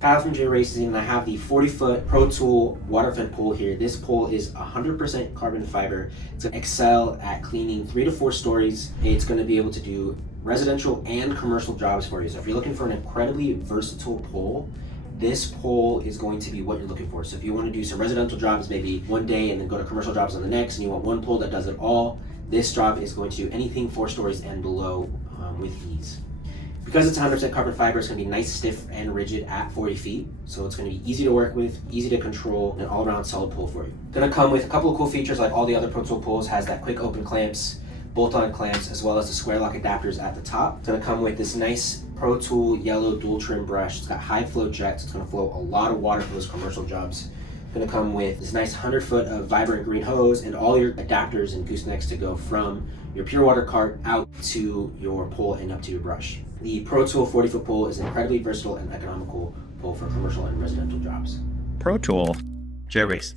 Kyle from J.Racenstein, and I have the 40-foot ProTool water vent pole here. This pole is 100% carbon fiber. It's going to excel at cleaning 3 to 4 stories. It's going to be able to do residential and commercial jobs for you. So if you're looking for an incredibly versatile pole, this pole is going to be what you're looking for. So if you want to do some residential jobs maybe one day and then go to commercial jobs on the next, and you want one pole that does it all, this job is going to do anything 4 stories and below with ease. Because it's 100% carbon fiber, it's going to be nice, stiff, and rigid at 40 feet. So it's going to be easy to work with, easy to control, and an all-around solid pole for you. Going to come with a couple of cool features like all the other ProTool poles. Has that quick open clamps, bolt-on clamps, as well as the square lock adapters at the top. It's going to come with this nice ProTool yellow dual trim brush. It's got high flow jets. It's going to flow a lot of water for those commercial jobs. Going to come with this nice 100-foot of vibrant green hose and all your adapters and goosenecks to go from your pure water cart out to your pole and up to your brush. The ProTool 40-foot pole is an incredibly versatile and economical pole for commercial and residential jobs. ProTool, J.Race.